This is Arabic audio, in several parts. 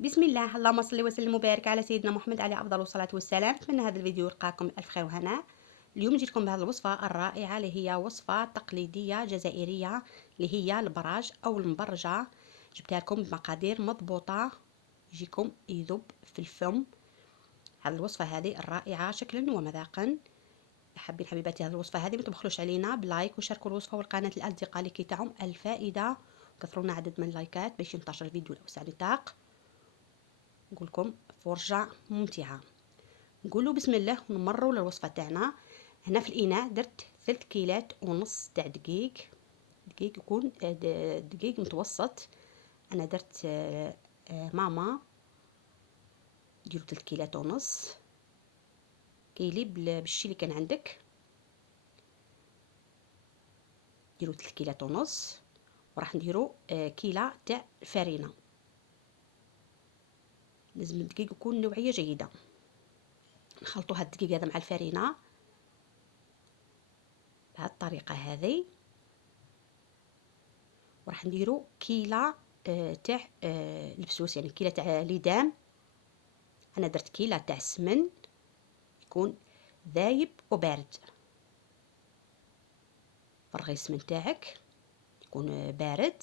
بسم الله، اللهم صل وسلم وبارك على سيدنا محمد عليه افضل الصلاه والسلام. اتمنى هذا الفيديو يلقاكم الف خير وهناء. اليوم جيتكم بهذه الوصفه الرائعه اللي هي وصفه تقليديه جزائريه اللي هي البراج او المبرجه. جبتها لكم بمقادير مضبوطه يجيكم يذوب في الفم. هذه الوصفه هذه الرائعه شكلا ومذاقا. حابين حبيباتي هذه الوصفه هذه ما تبخلوش علينا بلايك وشاركوا الوصفه والقناه الاصدقاء لكي تعم الفائده، وكثرونا عدد من اللايكات باش ينتشر الفيديو لاوسع نطاق. نقول لكم فرجة ممتعة. نقولوا بسم الله ونمروا للوصفة تاعنا. هنا في الإناء درت 3 كيلات ونص تاع دقيق. دقيق يكون دقيق متوسط. أنا درت ماما ديروا 3 كيلات ونص. كيلي بالشي اللي كان عندك ديروا 3 كيلات ونص. وراح نديروا كيلة تاع الفرينة. لازم الدقيق يكون نوعية جيدة. نخلطوا هاد الدقيق هذا مع الفرينة بهذه الطريقة هذه. وراح نديرو كيلة تاع البسوس، يعني كيلة تاع ليدام. انا درت كيلة تاع السمن يكون ذايب وبارد. فرغي السمن تاعك يكون بارد.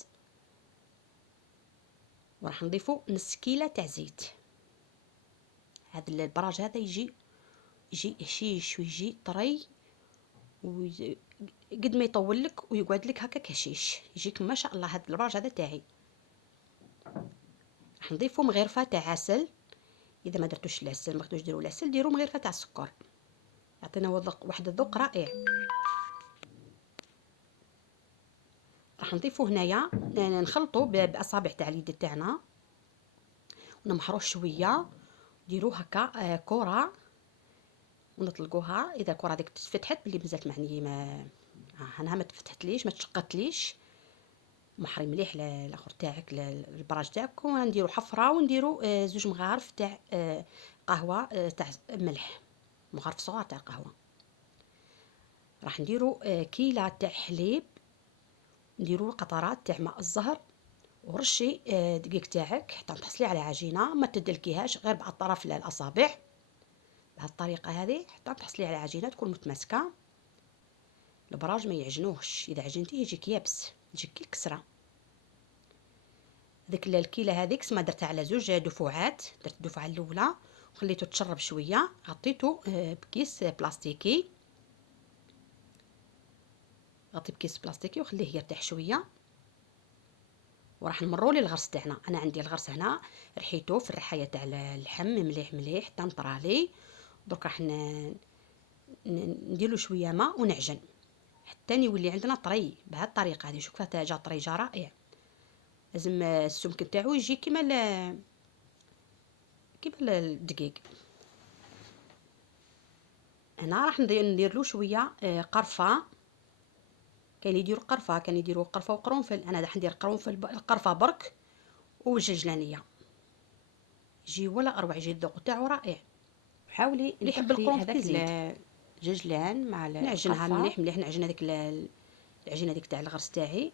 وراح نضيفو نص كيلة تاع زيت. هذا البراج هذا يجي هشيش ويجي طري، قد ما يطول لك ويقعد لك هكا كشيش يجيك ما شاء الله. هذا البراج هذا تاعي راح نضيفو مغرفة تاع عسل. اذا ما درتوش العسل ما تقدروش ديروا العسل، ديروا مغرفة تاع السكر، يعطينا واحد الذوق رائع. راح نضيفو هنايا نخلطو باصابع تاع اليد تاعنا ونمحروه شويه. ديرو هكا كره ونطلقوها. اذا الكره ديك تفتحت بلي مازالت معني ما هنها ما تفتحتليش ما تشقتليش، محري مليح الاخر تاعك البراج تاعك. ونديرو حفره ونديرو 2 مغارف تاع قهوه تاع ملح، مغارف صغار تاع القهوه. راح نديرو كيلة تاع حليب، نديرو قطرات تاع ماء الزهر، ورشي دقيق تاعك حتى تحصلي على عجينه ما تدلكيهاش غير باطراف الاصابع بهذه الطريقه هذه حتى تحصلي على عجينه تكون متماسكه. البراج ما يعجنوش، اذا عجنتيه يجيك يابس يجيك كي الكسره. ديك الكيله هذيك سما درتها على 2 دفعات. درت الدفعه الاولى وخليته تشرب شويه، غطيته بكيس بلاستيكي. غطي بكيس بلاستيكي وخليه يرتاح شويه. وراح نمروا للغرس تاعنا. انا عندي الغرس هنا رحيته في الرحايه تاع اللحم مليح مليح حتى نطرالي. درك راح نديرلو شويه ماء ونعجن حتى يولي عندنا طري بهذه الطريقه هذه. شوف جا طري جا رائع. لازم السمك تاعو يجي كيما الدقيق. هنا راح ندير له شويه قرفه. كاين اللي يديروا قرفه، كان يديروا قرفه وقرنفل. انا راح ندير قرنفل القرفه برك وجلجلانيه. يجي ولا اروع، يجي الذوق تاعو رائع. حاولي اللي يحب القرنفل يزيد. الججلان مع نعجنها القرفه. مليح مليح. نعجن هذيك العجينه هذيك تاع الغرس تاعي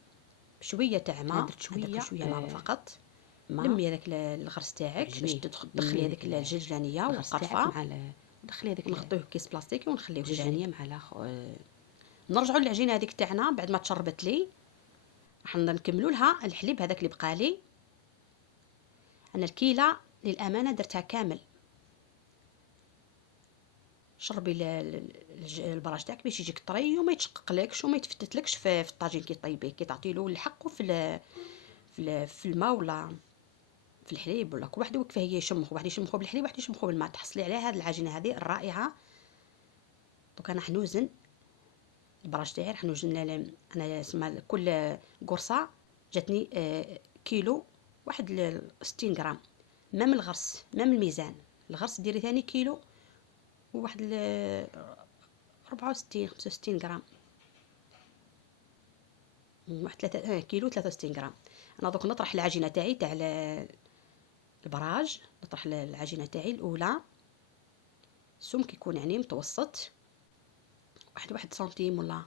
بشويه تاع انا ماء. درت درت شويه شويه ماء فقط. ماء. لمي هذاك الغرس تاعك باش عجنيه تدخلي هذيك الجلجلانيه الغرس تاعك والقرفه. مع دخلي هذيك ونغطيوه بكيس بلاستيكي ونخليوه الججلانيه جانب. مع نرجعوا للعجينه هذيك تاعنا بعد ما تشربت لي. راح نكملوا لها الحليب هذاك اللي بقالي. انا الكيله للامانه درتها كامل. شربي البراج تاعك باش يجيك طري وما يتشققلكش وما يتفتتلكش في الطاجين كي طيبيه، كي تعطي له الحق في الماء ولا في الحليب. ولا كل واحد وكيفاه هي يشمخ، واحد يشمخو بالحليب واحد يشمخو بالماء. تحصلي على هذه العجينه هذه الرائعه. دوك انا راح نوزن البراج تاعي. راح نوزن انا اسمها كل قرصه جاتني كيلو واحد 60 غرام. مام الغرس مام الميزان. الغرس ديري ثاني كيلو وواحد 64 65 غرام. واحد 3 كيلو 63 غرام. انا دوك نطرح العجينه تاعي تاع البراج. نطرح العجينه تاعي الاولى. السمك يكون يعني متوسط، واحد سنتيم ولا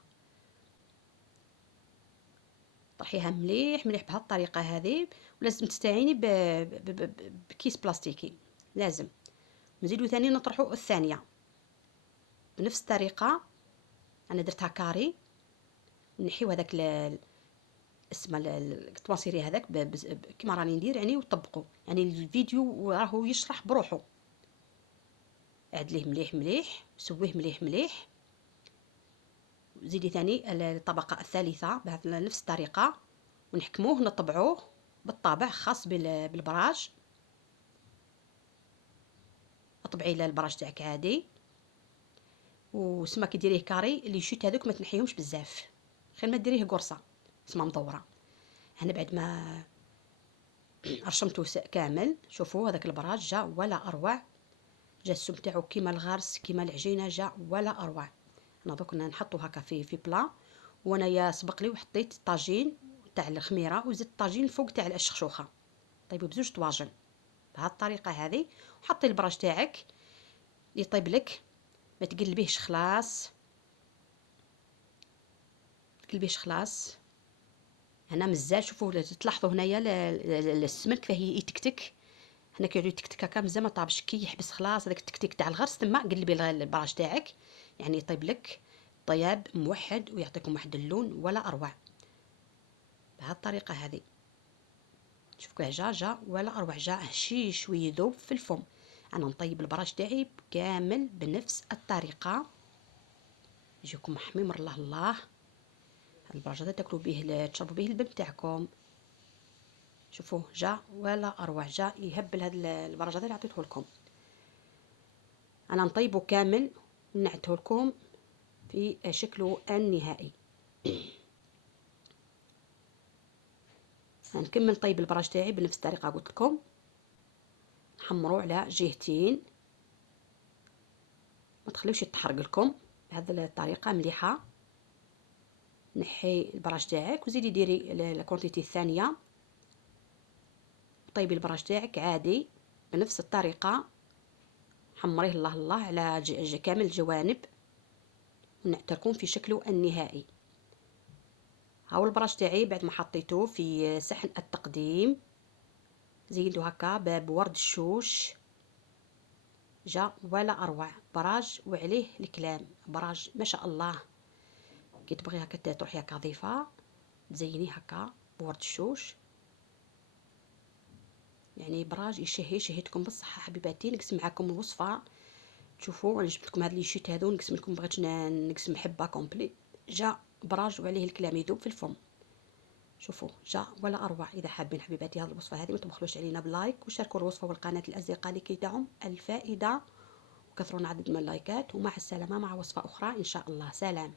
طرحيها مليح مليح بهذه الطريقه هذه. ولازم تستعيني بكيس بلاستيكي لازم. نزيدو ثاني نطرحو الثانيه بنفس الطريقه. انا درتها كاري. نحيو هذاك اسم الطماطيري هذاك كيما راني ندير يعني، وطبقوا يعني الفيديو راهو يشرح بروحه. عدليه مليح مليح، سويه مليح مليح. زيدي ثاني الطبقه الثالثه بنفس الطريقه، ونحكموه نطبعوه بالطابع خاص بالبراج. اطبعي البراج تاعك عادي، وسما كي ديريه كاري اللي يشوت هذوك ما تنحيهمش بزاف، خير ما ديريه قرصه سما مدوره. هنا بعد ما رشمته كامل، شوفوا هذاك البراج جا ولا اروع. جا السم تاعو كيما الغرس كيما العجينه، جا ولا اروع. انا دوك نحطو هكا في بلا. وانايا سبق لي وحطيت طاجين تاع الخميره، وزدت طاجين فوق تاع الشخشوخه. طيبوا بزوج طواجن بهذه الطريقه هذه. وحطي البراج تاعك يطيب لك، ما تقلبيهش خلاص، تقلبيهش خلاص. هنا مزال شوفوا تلاحظوا هنايا السمن كيفاه يتكتك. هنا كيعود يتكتك هكا مزال ما طابش، كي يحبس خلاص هذاك التكتيك تاع الغرس ثم قلبي البراج تاعك يعني يطيب لك طياب موحد ويعطيكم واحد اللون ولا اروع بهذه الطريقه هذه. شوفوا جا ولا اروع، جا هشيش ويذوب في الفم. انا نطيب البراج تاعي كامل بنفس الطريقه، يجيكم حميمر الله الله. البراج هذا تاكلوا به تشربوا به اللبن تاعكم. شوفوا جا ولا اروع، جا يهبل هذا البراج هذا اللي عطيته لكم. انا نطيبه كامل ونعته لكم في شكله النهائي. نكمل طيب البراج تاعي بنفس الطريقه قلت لكم. حمروا على جهتين، ما تخليوش يتحرق لكم بهذه الطريقه مليحه. نحي البراج تاعك وزيدي ديري الكونتيتي الثانيه. طيبي البراج تاعك عادي بنفس الطريقه، حمريه الله الله على كامل الجوانب، ونعتركم في شكله النهائي. هاو البراج تاعي بعد ما حطيته في صحن التقديم، زينتو هكا بورد الشوش. جا ولا اروع براج وعليه الكلام. براج ما شاء الله. كي تبغي هكا تروحي هكا ضيفه تزينيه هكا بورد الشوش، يعني براج يشهيتكم بالصحه حبيباتي. نقسم معكم الوصفه. تشوفوا انا جبت لكم هاد لي شيت هادو، نقسم لكم، بغيتش نقسم حبه كومبلي. جا براج وعليه الكلام يذوب في الفم. شوفوا جا ولا اروع. اذا حابين حبيباتي هذه الوصفه هذه ما تبخلوش علينا بلايك، وشاركوا الوصفه والقناه الاصدقاء لكي تعم الفائده، وكثروا عدد من اللايكات. ومع السلامه مع وصفه اخرى ان شاء الله. سلام.